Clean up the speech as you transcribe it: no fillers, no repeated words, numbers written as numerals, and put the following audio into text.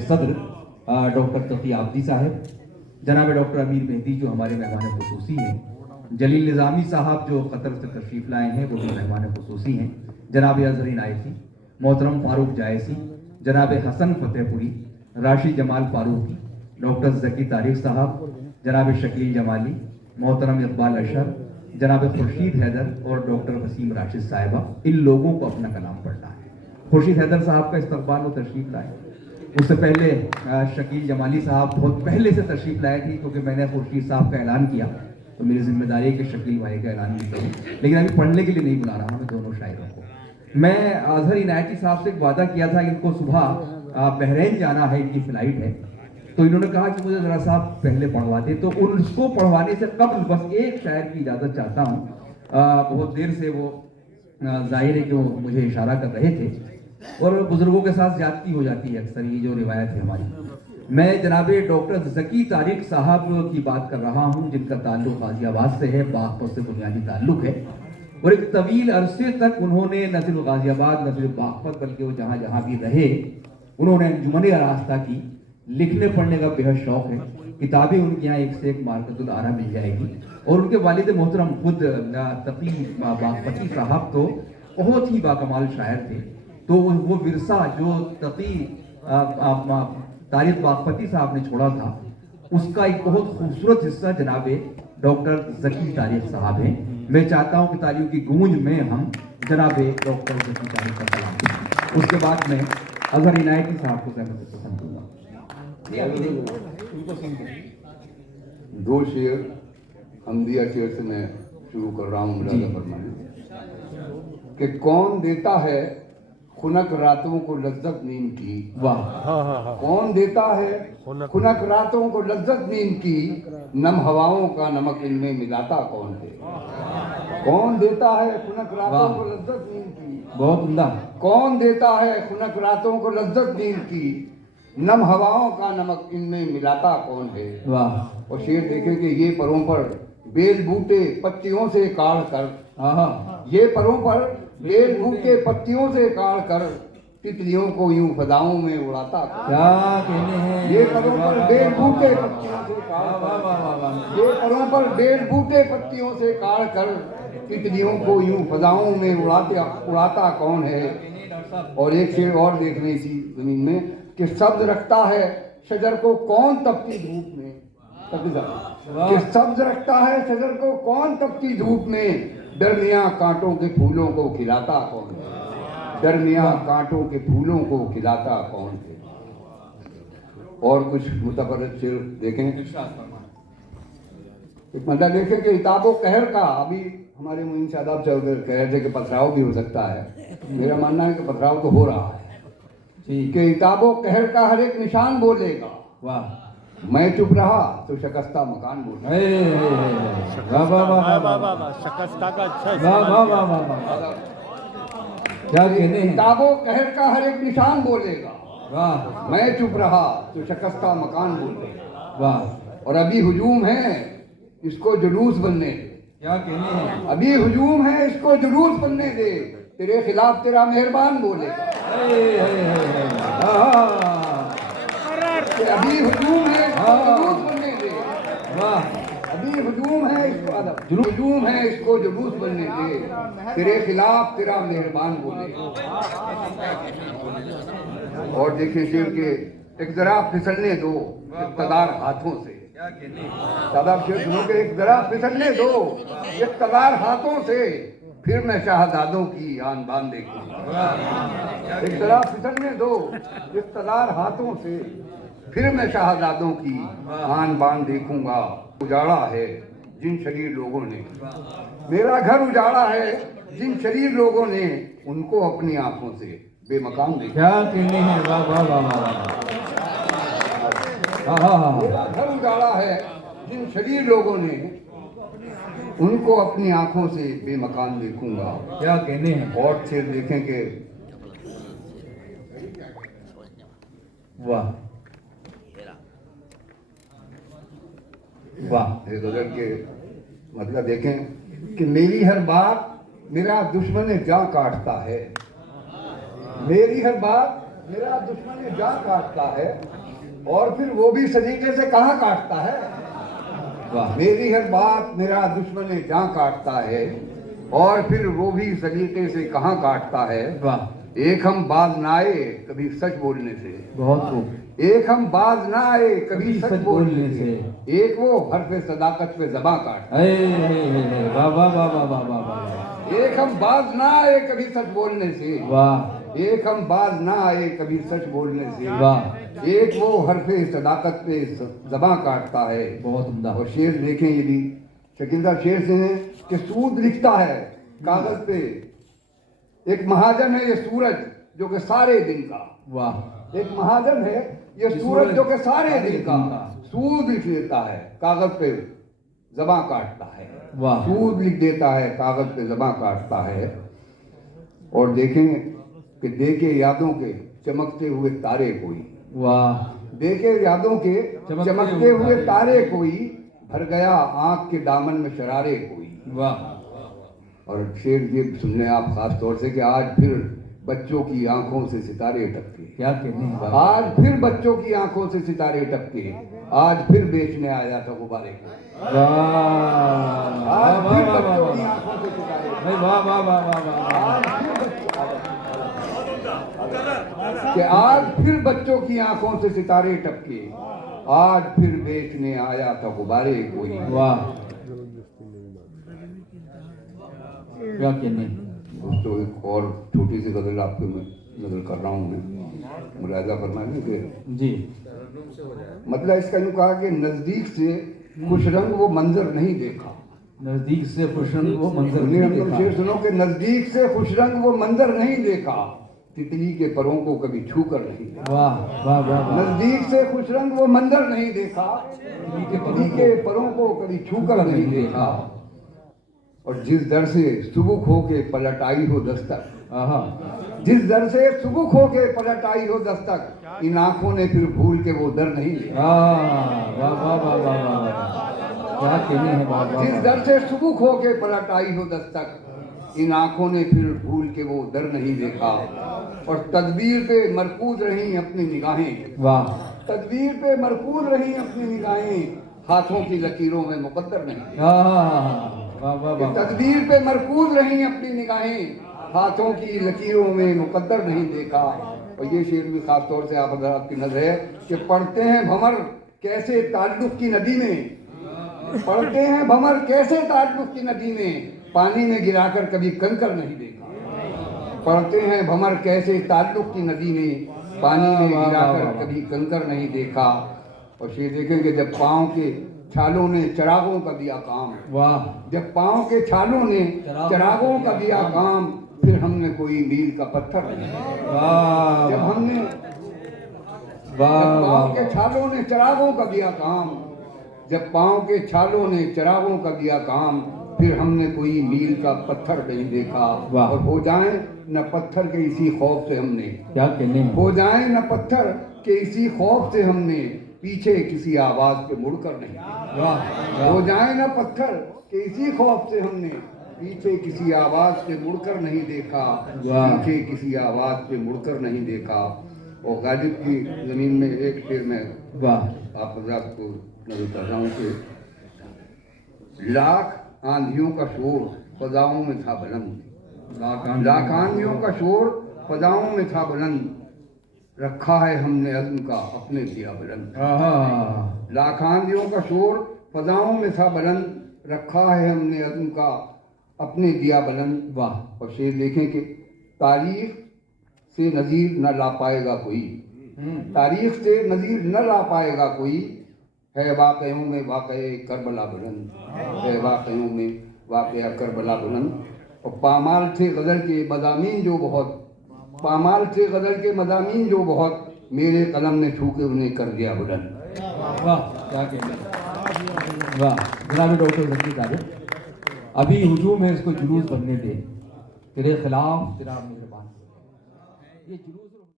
सदर डॉक्टर तकी आबदी साहब, जनाब डॉक्टर अमीर मेहदी जो हमारे मेहमान खुसूसी हैं, जलील निज़ामी साहब जो कतर से तशरीफ़ लाए हैं वो भी मेहमान खुसूसी हैं, जनाब अज़हरीन आयसी, मोहतरम फारूक जायसी, जनाब हसन फतेहपुरी, राशिद जमाल फारूकी, डॉक्टर ज़की तारिक साहब, जनाब शकील जमाली, मोहतरम इकबाल अशर, जनाब खुर्शीद हैदर और डॉक्टर वसीम राशिद साहिबा, इन लोगों को अपना कलाम पढ़ना है। खुर्शीद हैदर साहब का इस्तकबाल वो तशरीफ़ लाए, उससे पहले शकील जमाली साहब बहुत पहले से तशरीफ़ लाए थे, क्योंकि मैंने खुर्शीद साहब का ऐलान किया तो मेरी जिम्मेदारी है कि शकील भाई का ऐलान भी करूँ, लेकिन अभी पढ़ने के लिए नहीं बुला रहा मैं दोनों शायरों को। मैं अजहर इनायती साहब से एक वादा किया था, इनको सुबह बहरीन जाना है, इनकी फ्लाइट है, तो इन्होंने कहा कि मुझे ज़रा साहब पहले पढ़वा दे, तो उनको पढ़वाने से कबल बस एक शायर की इजाज़त चाहता हूँ। बहुत देर से वो जाहिर है कि वो मुझे इशारा कर रहे थे, और बुजुर्गों के साथ ज्यादती हो जाती है अक्सर, ये जो रिवायत है हमारी। मैं जनाब डॉक्टर ज़की तारिक साहब की बात कर रहा हूँ, जिनका ताल्लुक गाजियाबाद से है, बागपत से बुनियादी ताल्लुक है, और एक तवील अरसे तक उन्होंने न सिर्फ गाजियाबाद न सिर्फ बागपत बल्कि वो जहाँ जहाँ भी रहे उन्होंने अंजुमन रास्ता की, लिखने पढ़ने का बेहद शौक है, किताबें उनके यहाँ एक से एक मार्कतुल आरा मिल जाएगी। और उनके वालिद मोहतरम खुद तकी बागपती साहब तो बहुत ही बाकमाल शायर थे, तो वो विरसा जो तकी तारिक बागपती साहब ने छोड़ा था, उसका एक बहुत खूबसूरत हिस्सा जनाब डॉक्टर ज़की तारिक साहब हैं। मैं चाहता हूँ कि तालियों की गूंज में हम जनाब डॉक्टर ज़की तारिक का कलाम, उसके बाद में अज़हर इनायती साहब को सहमत पसंद दूंगा। दो शेर हमदिया शेर से मैं शुरू कर रहा हूँ। मुलाजा फरमाएं कि कौन देता है खुनक रातों को लज्जत नींद की। वाह। कौन देता है खुनक रातों को लज्जत नींद की, नम हवाओं का नमक इनमें मिलाता कौन है। कौन देता है खुनक रातों को लज्जत नींद की, बहुत उम्दा। कौन देता है खुनक रातों को लज्जत नींद की, नम हवाओं का नमक इनमें मिलाता कौन है। वाह। और शेर देखें कि ये परों पर बेल बूटे पत्तियों से काढ़ कर, ये परों पर बेल बूटे पत्तियों से काढ़ कर, तितलियों को यूं फदाओं में उड़ाता। क्या कहने हैं। ये परों पर बेल बूटे पत्तियों से काढ़ कर, ये परों पर बेल बूटे पत्तियों से काढ़ कर, तितलियों को यूं फदाओं में उड़ाता कौन है। और एक शेर और देखने इसी जमीन में कि सब्ज रखता है शजर को कौन तपती धूप में, कि सब्ज रखता है शजर को कौन तपती धूप में, दरमियां कांटों के फूलों को खिलाता कौन है। दरमियां कांटों के फूलों को खिलाता कौन है। और कुछ मुतफरत शेर देखें। एक मतलब देखें कि इताबो कहर का, अभी हमारे मुइन शादाब चल कह रहे थे कि पथराव भी हो सकता है, मेरा मानना है कि पथराव तो हो रहा है, कि इताबो कहर का हर एक निशान बोलेगा। वाह। मैं चुप रहा तो शकस्ता मकान बोलेगा। शकस्ता का अच्छा क्या कहने हैं। इताबो कहर का हर एक निशान बोलेगा। वाह। मैं चुप रहा तो शकस्ता मकान बोलेगा। वाह। और अभी हुजूम है इसको जुलूस बनने दे। क्या कहने हैं। अभी हुजूम है इसको जुलूस बनने दे, तेरे खिलाफ तेरा मेहरबान बोलेगा। अभी हुजूम है इसको जुलूस बनने दे। वाह। अभी हुजूम है इसको, हुजूम है इसको जुलूस बनने दे, तेरे खिलाफ तेरा मेहरबान बोलेगा। और देखिए शेर के एक जरा फिसलने दो इक़्तिदार हाथों से। सादाब शेर सुनो के एक जरा फिसलने दो इक़्तिदार हाथों से, फिर मैं शाहजादों की आन बान देखूंगा। एक जरा फिसलने दो इक़्तिदार हाथों से, फिर मैं शाहजादों की आन बान देखूंगा। उजाड़ा है जिन शरीर लोगों ने, मेरा घर उजाड़ा है जिन शरीर लोगों ने, उनको अपनी आंखों से बेमकान देखा। क्या कहने हैं। वाह वाह वाह वाह। मेरा घर उजाड़ा है जिन शरीर लोगों ने, उनको अपनी आंखों से बेमकान देखूंगा। क्या कहने हैं। और शेर देखें कि वाह वाह। गजल के मतलब देखें कि मेरी हर बात मेरा दुश्मन जान काटता है, मेरी हर बात मेरा दुश्मन जा काटता है और फिर वो भी सलीके से कहाँ काटता है। वाह मेरी हर बात मेरा दुश्मन जा काटता है और फिर वो भी सलीके से कहाँ काटता है। वाह एक हम बाज ना आए कभी सच बोलने से, बहुत खूब। एक हम बाज ना आए कभी कभी सच बोलने से, एक वो हरफ सदाकत पे ज़बां काट। वाह वाह वाह वाह वाह वाह वाह। एक हम बाज ना आए कभी सच बोलने से, वाह एक हम बाज ना आए कभी सच बोलने से, वाह एक वो हरफ सदाकत पे ज़बां काटता है। बहुत उम्दा। और शेर देखें, ये भी शकील साहब शेर से हैं कि सूद लिखता है कागज पे, एक महाजन है ये सूरज जो कि सारे दिन का। वाह एक महाजन है ये सूरज जो कि सारे दिन का सूद लिख देता है कागज पे ज़बां काटता है। वाह सूद लिख देता है कागज पे ज़बां काटता है। और देखें कि देखे यादों के चमकते हुए तारे कोई, वाह देखे यादों के चमकते हुए तारे कोई, भर गया आंख के दामन में शरारे कोई। वाह। और शेर ये सुनने आप खास तौर से कि आज फिर बच्चों की आंखों से सितारे टपके, क्या कहने हैं बात। आज फिर बच्चों की आंखों से सितारे टपके, आज फिर बेचने आया था गुब्बारे को। वाह आज वाह फिर वाह बच्चों वाह की वाह। आंखों से सितारे भाई वाह वाह वाह वाह वाह। आज फिर कि आज फिर बच्चों की आंखों से सितारे टपके, आज फिर बेचने आया था गुब्बारे कोई। वाह क्या कहने हैं। दोस्तों एक और छोटी सी गजल आपको मैं नजर कर रहा हूँ, मैं मुलाजा फरमाएंगे कि जी। मतलब इसका यूँ कहा कि नजदीक से खुश रंग वो मंजर नहीं देखा। नजदीक से खुशरंग वो मंजर सुनिए, नहीं हम देखा। शेर सुनो कि नजदीक से खुश रंग वो मंजर नहीं देखा, तितली के परों को कभी छू कर नहीं देखा। वाह वाह वाह वाह। नजदीक से खुश रंग वो मंजर नहीं देखा, तितली के परों को कभी छू कर नहीं देखा। और जिस दर से सुबह खो के पलट आई हो दस्तक, आहा। जिस दर से सुबह खो के पलट आई हो दस्तक, इन आंखों ने फिर भूल के वो दर नहीं देखा। वाह वाह वाह वाह वाह। क्या कहने हैं वाह वाह। जिस दर से सुबह खो के पलट आई हो दस्तक, इन आंखों ने फिर भूल के वो दर नहीं देखा। और तदबीर पे मरकूज रही अपनी निगाहें, वाह। तदबीर पे मरकूज रही अपनी निगाहें, हाथों की लकीरों में मुकद्दर नहीं। वाह वाह वाह। तदबीर पे मरकूज रही अपनी निगाहें, हाथों की लकीरों में मुकद्दर नहीं देखा। और ये शेर भी खास तौर से आप हज़रात की नजर है कि पढ़ते हैं भंवर कैसे ताल्लुक की नदी में, पढ़ते हैं भंवर कैसे ताल्लुक की नदी में, पानी में गिराकर कभी कंकर नहीं देखा। पढ़ते हैं भंवर कैसे ताल्लुक की नदी में, पानी में गिराकर कभी कंकर नहीं देखा। और शेर देखें कि जब पाँव के छालों ने चिरागों का दिया काम, वाह। जब पाँव के छालों ने चिरागों का दिया काम, फिर हमने कोई मील का पत्थर नहीं। वाह जब हमने वाह पाँव के वाह। छालों ने चिरागों का दिया काम, जब पाँव के छालों ने चिरागों का दिया काम, फिर हमने कोई मील का पत्थर नहीं देखा। वाह। और हो जाए न पत्थर के इसी खौफ से हमने, क्या कहने हैं। हो जाए न पत्थर के इसी खौफ से हमने, पीछे किसी आवाज पे मुड़कर नहीं। वाह हो जाए न पत्थर के इसी खौफ से हमने, पीछे किसी आवाज पे मुड़कर नहीं देखा, पीछे किसी आवाज पे मुड़कर नहीं देखा। और गालिब की जमीन में एक शेर में वाह। आप हज़रात को नजर कर रहा हूँ कि लाख आंधियों का शोर फजाओं में था बुलंद, लाख आंधियों का शोर फजाओं में था बुलंद, रखा है हमने अज़्म का अपने दिया बुलंद। लाख आंधियों का शोर फजाओं में था बुलंद, रखा है हमने अज़्म का अपने दिया बुलंद। वाह। और शेर देखें कि तारीख से नज़ीर न ला पाएगा कोई, तारीख से नज़ीर न ला पाएगा कोई, है वाक़यों में वाक़े करबला बुलंद, है वाक़यों में वाक़या करबला बुलंद। और पामाल थे गज़ल के मज़ामीन जो बहुत, पामाल थे गज़ल के मज़ामीन जो बहुत, मेरे कलम ने छू के उन्हें कर दिया बुलंद। वाह क्या कहने हैं। वाह। जनाब डॉक्टर ज़कीर साहब, अभी हुजूम है, इसको जुलूस बनने दे, तेरे खिलाफ तेरा मेहरबान। ये जुलूस